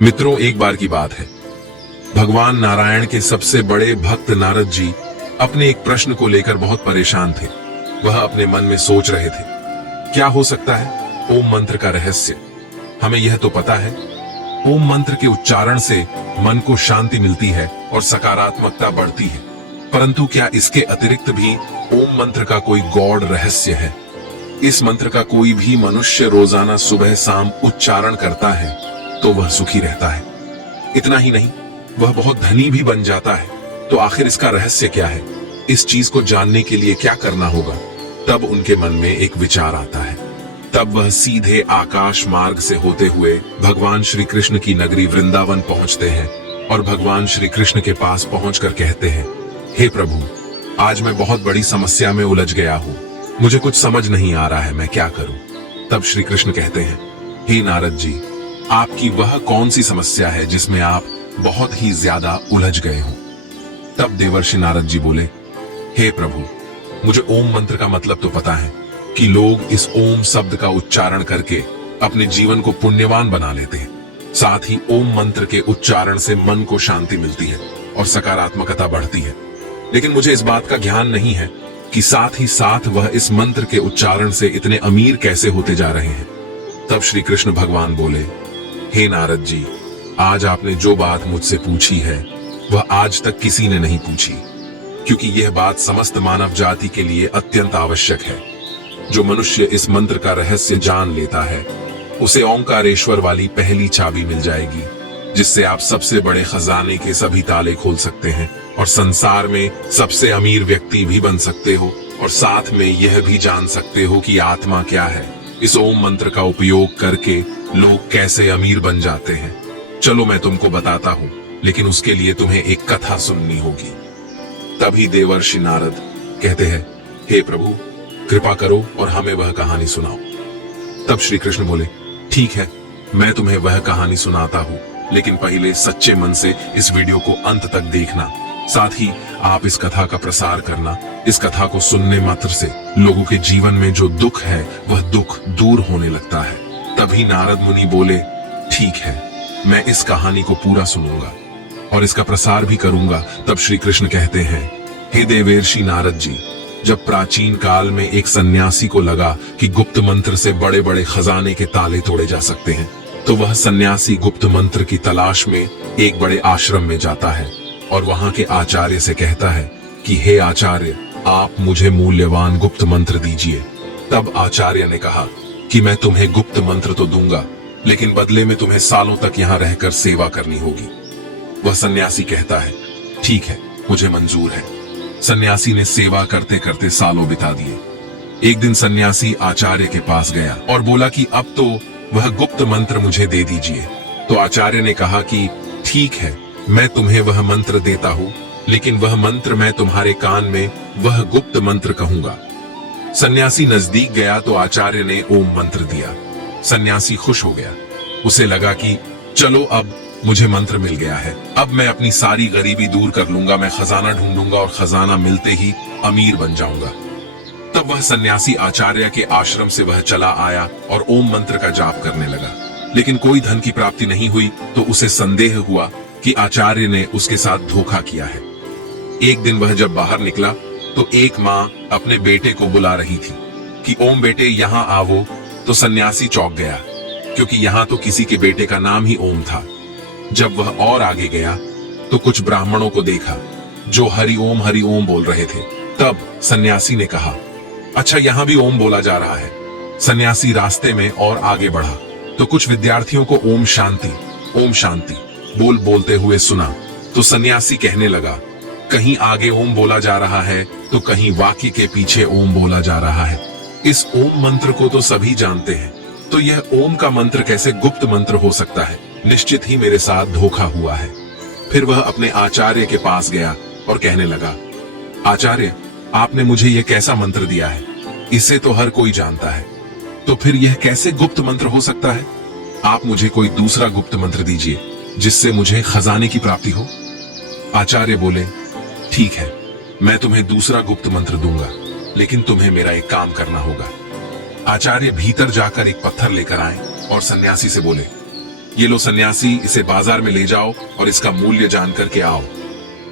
मित्रों, एक बार की बात है, भगवान नारायण के सबसे बड़े भक्त नारद जी अपने एक प्रश्न को लेकर बहुत परेशान थे। वह अपने मन में सोच रहे थे, क्या हो सकता है ओम मंत्र का रहस्य। हमें यह तो पता है, ओम मंत्र के उच्चारण से मन को शांति मिलती है और सकारात्मकता बढ़ती है, परंतु क्या इसके अतिरिक्त भी ओम मंत्र का कोई गौड़ रहस्य है। इस मंत्र का कोई भी मनुष्य रोजाना सुबह शाम उच्चारण करता है तो वह सुखी रहता है। इतना ही नहीं, वह बहुत धनी भी बन जाता है। तो आखिर इसका रहस्य क्या है, इस चीज को जानने के लिए क्या करना होगा। तब उनके मन में एक विचार आता है। तब वह सीधे आकाश मार्ग से होते हुए भगवान श्री कृष्ण की नगरी वृंदावन पहुंचते हैं और भगवान श्री कृष्ण के पास पहुंचकर कहते हैं, हे प्रभु, आज मैं बहुत बड़ी समस्या में उलझ गया हूँ। मुझे कुछ समझ नहीं आ रहा है, मैं क्या करूं। तब श्री कृष्ण कहते हैं, हे नारद जी, आपकी वह कौन सी समस्या है जिसमें आप बहुत ही ज्यादा उलझ गए हो। तब देवर्षि नारद जी बोले, हे प्रभु, मुझे ओम मंत्र का मतलब तो पता है कि लोग इस ओम शब्द का उच्चारण करके अपने जीवन को पुण्यवान बना लेते हैं। साथ ही ओम मंत्र के उच्चारण से मन को शांति मिलती है और सकारात्मकता बढ़ती है। लेकिन मुझे इस बात का ज्ञान नहीं है कि साथ ही साथ वह इस मंत्र के उच्चारण से इतने अमीर कैसे होते जा रहे हैं। तब श्री कृष्ण भगवान बोले, हे नारद जी, आज आपने जो बात मुझसे पूछी है वह आज तक किसी ने नहीं पूछी, क्योंकि यह बात समस्त मानव जाति के लिए अत्यंत आवश्यक है। जो मनुष्य इस मंत्र का रहस्य जान लेता है उसे ओंकारेश्वर वाली पहली चाबी मिल जाएगी, जिससे आप सबसे बड़े खजाने के सभी ताले खोल सकते हैं और संसार में सबसे अमीर व्यक्ति भी बन सकते हो, और साथ में यह भी जान सकते हो कि आत्मा क्या है। इस ओम मंत्र का उपयोग करके लोग कैसे अमीर बन जाते हैं, चलो मैं तुमको बताता हूँ, लेकिन उसके लिए तुम्हें एक कथा सुननी होगी। तभी देवर्षि नारद कहते हैं, हे प्रभु, कृपा करो और हमें वह कहानी सुनाओ। तब श्री कृष्ण बोले, ठीक है, मैं तुम्हें वह कहानी सुनाता हूँ, लेकिन पहले सच्चे मन से इस वीडियो को अंत तक देखना। साथ ही आप इस कथा का प्रसार करना। इस कथा को सुनने मात्र से लोगों के जीवन में जो दुख है वह दुख दूर होने लगता है। तभी नारद मुनि बोले, ठीक है, मैं इस कहानी को पूरा सुनूंगा और इसका प्रसार भी करूंगा। तब श्री कृष्ण कहते हैं, हे देवर्षि नारद जी, जब प्राचीन काल में एक सन्यासी को लगा कि गुप्त मंत्र से बड़े बड़े खजाने के ताले तोड़े जा सकते हैं, तो वह सन्यासी गुप्त मंत्र की तलाश में एक बड़े आश्रम में जाता है और वहां के आचार्य से कहता है कि हे आचार्य, आप मुझे मूल्यवान गुप्त मंत्र दीजिए। तब आचार्य ने कहा कि मैं तुम्हें गुप्त मंत्र तो दूंगा, लेकिन बदले में तुम्हें सालों तक यहाँ रहकर सेवा करनी होगी। वह सन्यासी कहता है, ठीक है, मुझे मंजूर है। सन्यासी ने सेवा करते करते सालों बिता दिए। एक दिन सन्यासी आचार्य के पास गया और बोला कि अब तो वह गुप्त मंत्र मुझे दे दीजिए। तो आचार्य ने कहा कि ठीक है, मैं तुम्हें वह मंत्र देता हूँ, लेकिन वह मंत्र मैं तुम्हारे कान में वह गुप्त मंत्र कहूंगा। सन्यासी नजदीक गया तो आचार्य ने ओम मंत्र दिया। सन्यासी खुश हो गया। उसे लगा कि चलो, अब मुझे मंत्र मिल गया है, अब मैं अपनी सारी गरीबी दूर कर लूंगा, मैं खजाना ढूंढूंगा और खजाना मिलते ही अमीर बन जाऊंगा। तब वह सन्यासी आचार्य के आश्रम से वह चला आया और ओम मंत्र का जाप करने लगा, लेकिन कोई धन की प्राप्ति नहीं हुई। तो उसे संदेह हुआ कि आचार्य ने उसके साथ धोखा किया है। एक दिन वह जब बाहर निकला तो एक माँ अपने बेटे को बुला रही थी कि ओम बेटे यहाँ आवो। तो सन्यासी चौंक गया, क्योंकि यहाँ तो किसी के बेटे का नाम ही ओम था। जब वह और आगे गया तो कुछ ब्राह्मणों को देखा जो हरि ओम बोल रहे थे। तब सन्यासी ने कहा, अच्छा, यहाँ भी ओम बोला जा रहा है। सन्यासी रास्ते में और आगे बढ़ा तो कुछ विद्यार्थियों को ओम शांति बोलते हुए सुना। तो सन्यासी कहने लगा, कहीं आगे ओम बोला जा रहा है तो कहीं वाक्य के पीछे ओम बोला जा रहा है। इस ओम मंत्र को तो सभी जानते हैं, तो यह ओम का मंत्र कैसे गुप्त मंत्र हो सकता है। निश्चित ही मेरे साथ धोखा हुआ है। फिर वह अपने आचार्य के पास गया और कहने लगा, आचार्य, आपने मुझे यह कैसा मंत्र दिया है, इसे तो हर कोई जानता है, तो फिर यह कैसे गुप्त मंत्र हो सकता है। आप मुझे कोई दूसरा गुप्त मंत्र दीजिए जिससे मुझे खजाने की प्राप्ति हो। आचार्य बोले, ठीक है, मैं तुम्हें दूसरा गुप्त मंत्र दूंगा, लेकिन तुम्हें मेरा एक काम करना होगा। आचार्य भीतर जाकर एक पत्थर लेकर आए और सन्यासी से बोले, ये लो सन्यासी, इसे बाजार में ले जाओ और इसका मूल्य जान करके आओ।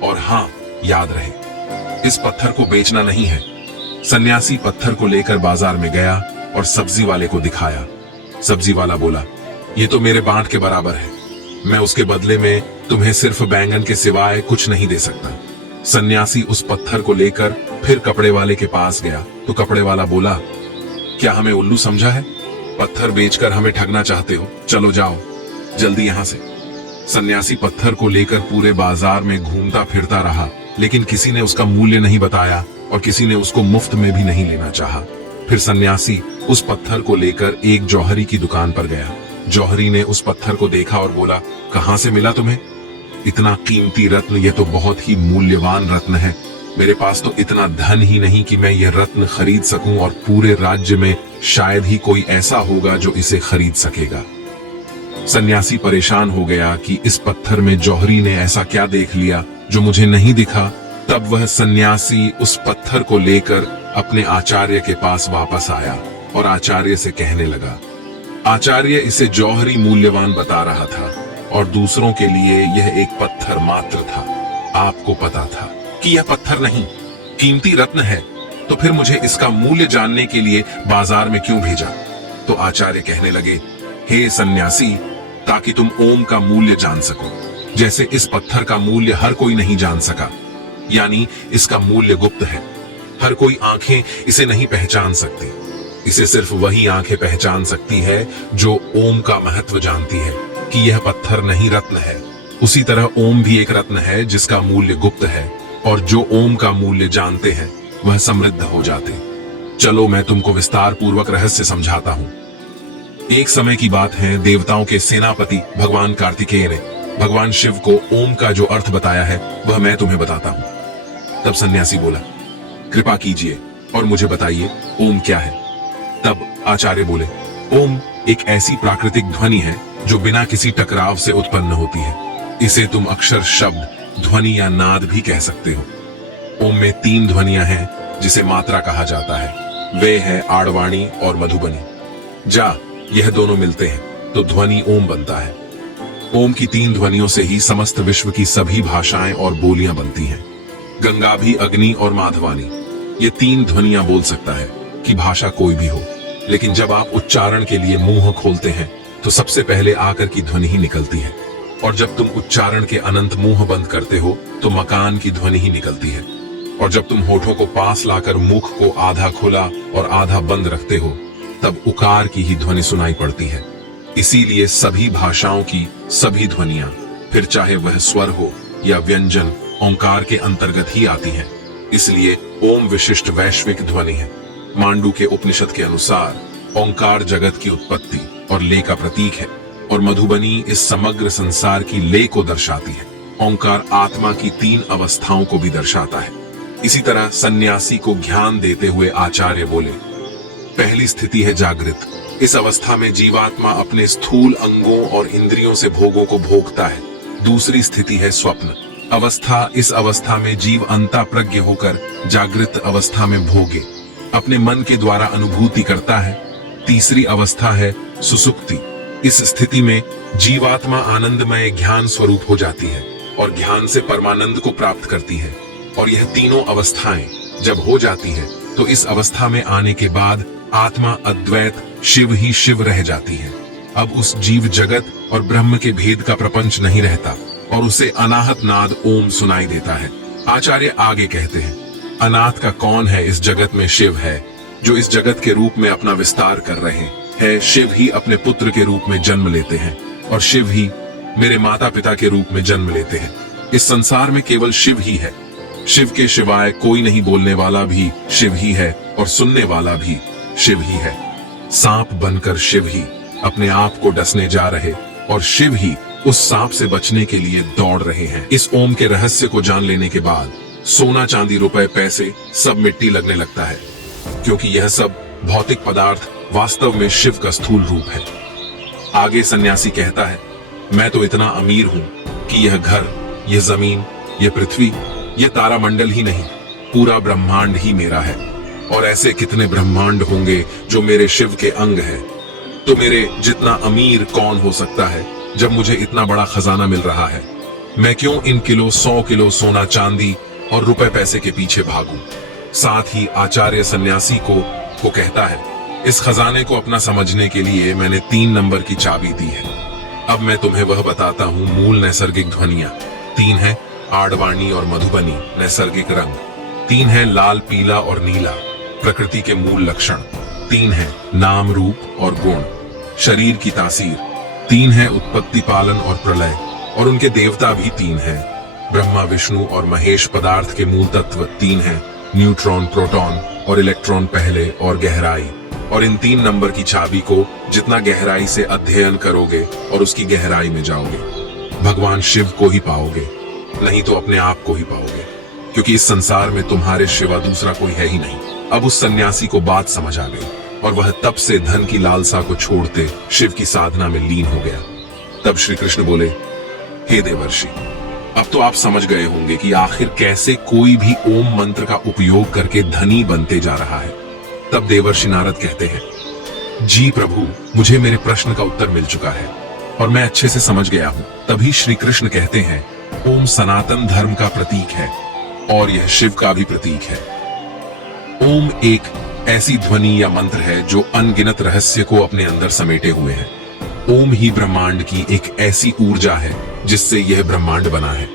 और हां, याद रहे, इस पत्थर को बेचना नहीं है। सन्यासी पत्थर को लेकर बाजार में गया और सब्जी वाले को दिखाया। सब्जी वाला बोला, ये तो मेरे बांट के बराबर है, मैं उसके बदले में तुम्हें सिर्फ बैंगन के सिवाय कुछ नहीं दे सकता। सन्यासी उस पत्थर को लेकर फिर कपड़े वाले के पास गया तो कपड़े वाला बोला, क्या हमें उल्लू समझा है? पत्थर बेचकर हमें ठगना चाहते हो? चलो जाओ जल्दी यहां से। सन्यासी पत्थर को लेकर पूरे बाजार में घूमता फिरता रहा, लेकिन किसी ने उसका मूल्य नहीं बताया और किसी ने उसको मुफ्त में भी नहीं लेना चाहा। फिर सन्यासी उस पत्थर को लेकर एक जौहरी की दुकान पर गया। जौहरी ने उस पत्थर को देखा और बोला, कहां से मिला तुम्हें? इतना कीमती रत्न, ये तो बहुत ही मूल्यवान रत्न है। मेरे पास तो इतना धन ही नहीं कि मैं ये रत्न खरीद सकूं और पूरे राज्य में शायद ही कोई ऐसा होगा जो इसे खरीद सकेगा। सन्यासी परेशान हो गया कि इस पत्थर में जौहरी ने ऐसा क्या देख लिया जो मुझे नहीं दिखा। तब वह सन्यासी उस पत्थर को लेकर अपने आचार्य के पास वापस आया और आचार्य से कहने लगा, आचार्य, इसे जौहरी मूल्यवान बता रहा था और दूसरों के लिए यह एक पत्थर मात्र था। आपको पता था कि यह पत्थर नहीं, कीमती रत्न है, तो फिर मुझे इसका मूल्य जानने के लिए बाजार में क्यों भेजा? तो आचार्य कहने लगे, हे सन्यासी, ताकि तुम ओम का मूल्य जान सको, जैसे इस पत्थर का मूल्य हर कोई नहीं जान सका, यानी इसका मूल्य गुप्त है। हर कोई आंखें इसे नहीं पहचान सकती, इसे सिर्फ वही आंखें पहचान सकती है जो ओम का महत्व जानती है कि यह पत्थर नहीं रत्न है। उसी तरह ओम भी एक रत्न है जिसका मूल्य गुप्त है, और जो ओम का मूल्य जानते हैं वह समृद्ध हो जाते। चलो मैं तुमको विस्तार पूर्वक रहस्य समझाता हूं। एक समय की बात है, देवताओं के सेनापति भगवान कार्तिकेय ने भगवान शिव को ओम का जो अर्थ बताया है वह मैं तुम्हें बताता हूं। तब सन्यासी बोला, कृपा कीजिए और मुझे बताइए ओम क्या है। तब आचार्य बोले, ओम एक ऐसी प्राकृतिक ध्वनि है जो बिना किसी टकराव से उत्पन्न होती है। इसे तुम अक्षर, शब्द, ध्वनि या नाद भी कह सकते हो। ओम में 3 ध्वनियां हैं जिसे मात्रा कहा जाता है। वे है आड़वाणी और मधुबनी। जा यह दोनों मिलते हैं तो ध्वनि ओम बनता है। ओम की 3 ध्वनियों से ही समस्त विश्व की सभी भाषाएं और बोलियां बनती हैं। गंगा भी, अग्नि और माधवानी, ये 3 ध्वनियां बोल सकता है कि भाषा कोई भी हो, लेकिन जब आप उच्चारण के लिए मुंह खोलते हैं तो सबसे पहले आकर की ध्वनि ही निकलती है, और जब तुम उच्चारण के अनंत मुंह बंद करते हो तो मकान की ध्वनि ही निकलती है, और जब तुम होठों को पास लाकर मुख को आधा खुला और आधा बंद रखते हो तब उकार की ही ध्वनि सुनाई पड़ती है। इसीलिए सभी भाषाओं की सभी ध्वनियां, फिर चाहे वह स्वर हो या व्यंजन, ओंकार के अंतर्गत ही आती हैं। इसलिए ओम विशिष्ट वैश्विक ध्वनि है। मांडू के उपनिषद के अनुसार ओंकार जगत की उत्पत्ति और लय का प्रतीक है, और मधुबनी इस समग्र संसार की लय को दर्शाती है। ओंकार आत्मा की 3 अवस्थाओं को भी दर्शाता है। इसी तरह सन्यासी को ज्ञान देते हुए आचार्य बोले, पहली स्थिति है जागृत। इस अवस्था में जीवात्मा अपने स्थूल अंगों और इंद्रियों से भोगों को भोगता है। दूसरी स्थिति है स्वप्न अवस्था। इस अवस्था में जीव अंता प्रज्ञ होकर जागृत अवस्था में भोगे अपने मन के द्वारा अनुभूति करता है। तीसरी अवस्था है सुसुप्ति। इस स्थिति में जीवात्मा आनंदमय ज्ञान स्वरूप हो जाती है और ज्ञान से परमानंद को प्राप्त करती है। और यह तीनों अवस्थाएं जब हो जाती है तो इस अवस्था में आने के बाद आत्मा अद्वैत शिव ही शिव रह जाती है। अब उस जीव जगत और ब्रह्म के भेद का प्रपंच नहीं रहता और उसे अनाहत नाद ओम सुनाई देता है। आचार्य आगे कहते हैं, अनाथ का कौन है इस जगत में? शिव है, जो इस जगत के रूप में अपना विस्तार कर रहे हैं। शिव ही अपने पुत्र के रूप में जन्म लेते हैं और शिव ही मेरे माता पिता के रूप में जन्म लेते हैं। इस संसार में केवल शिव ही है। शिव के सिवाय कोई नहीं। बोलने वाला भी शिव ही है और सुनने वाला भी शिव ही है। सांप बनकर शिव ही अपने आप को डसने जा रहे और शिव ही उस सांप से बचने के लिए दौड़ रहे हैं। इस ओम के रहस्य को जान लेने के बाद सोना, चांदी, रुपए, पैसे सब मिट्टी लगने लगता है, क्योंकि यह सब भौतिक पदार्थ वास्तव में शिव का स्थूल रूप है। आगे सन्यासी कहता है, मैं तो इतना अमीर हूं कि यह घर, यह जमीन, यह पृथ्वी, यह तारामंडल ही नहीं, पूरा ब्रह्मांड ही मेरा है। और ऐसे कितने ब्रह्मांड होंगे जो मेरे शिव के अंग हैं। तो मेरे जितना अमीर कौन हो सकता है जब मुझे इतना बड़ा खजाना मिल रहा है, मैं क्यों इन किलो 100 किलो सोना चांदी और रुपए पैसे के पीछे भागूं? साथ ही आचार्य सन्यासी को कहता है, इस खजाने को अपना समझने के लिए मैंने 3 नंबर की चाबी दी है। अब मैं तुम्हें वह बताता हूँ मूल नैसर्गिक ध्वनियां। 3 है आड़वाणी और मधुबनी नैसर्गिक रंग। 3 है लाल पीला और नीला प्रकृति के मूल लक्षण। 3 है नाम रूप और गुण शरीर की तासीर। 3 है उत्पत्ति पालन और प्रलय और उनके देवता भी 3 है, ब्रह्मा विष्णु और महेश पदार्थ के मूल तत्व। 3 है न्यूट्रॉन प्रोटॉन और इलेक्ट्रॉन पहले और गहराई। और इन 3 नंबर की चाबी को जितना गहराई से अध्ययन करोगे और उसकी गहराई में जाओगे, भगवान शिव को ही पाओगे, नहीं तो अपने आप को ही पाओगे, क्योंकि इस संसार में तुम्हारे सिवा दूसरा कोई है ही नहीं। अब उस सन्यासी को बात समझ आ गई और वह तब से धन की लालसा को छोड़ते शिव की साधना में लीन हो गया। तब श्री कृष्ण बोले, हे देवर्षि, अब तो आप समझ गए होंगे कि आखिर कैसे कोई भी ओम मंत्र का उपयोग करके धनी बनते जा रहा है। तब देवर्षि नारद कहते हैं, जी प्रभु, मुझे मेरे प्रश्न का उत्तर मिल चुका है और मैं अच्छे से समझ गया हूं। तभी श्री कृष्ण कहते हैं, ओम सनातन धर्म का प्रतीक है और यह शिव का भी प्रतीक है। ओम एक ऐसी ध्वनि या मंत्र है जो अनगिनत रहस्य को अपने अंदर समेटे हुए है। ओम ही ब्रह्मांड की एक ऐसी ऊर्जा है जिससे यह ब्रह्मांड बना है।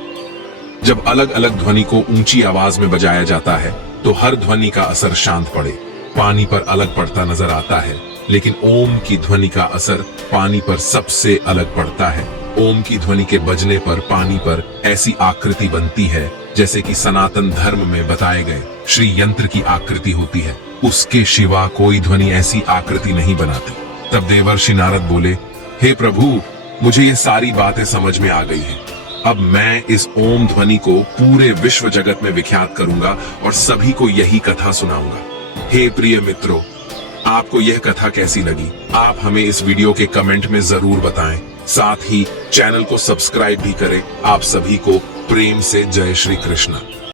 जब अलग अलग ध्वनि को ऊंची आवाज में बजाया जाता है तो हर ध्वनि का असर शांत पड़े, पानी पर अलग पड़ता नजर आता है, लेकिन ओम की ध्वनि का असर पानी पर सबसे अलग पड़ता है। ओम की ध्वनि के बजने पर पानी पर ऐसी आकृति बनती है जैसे कि सनातन धर्म में बताए गए श्री यंत्र की आकृति होती है। उसके सिवा कोई ध्वनि ऐसी आकृति नहीं बनाती। तब देवर्षि नारद बोले, हे प्रभु, मुझे ये सारी बातें समझ में आ गई हैं। अब मैं इस ओम ध्वनि को पूरे विश्व जगत में विख्यात करूंगा और सभी को यही कथा सुनाऊंगा। हे प्रिय मित्रों, आपको यह कथा कैसी लगी? आप हमें इस वीडियो के कमेंट में जरूर बताएं। साथ ही चैनल को सब्सक्राइब भी करें। आप सभी को प्रेम से जय श्री कृष्ण।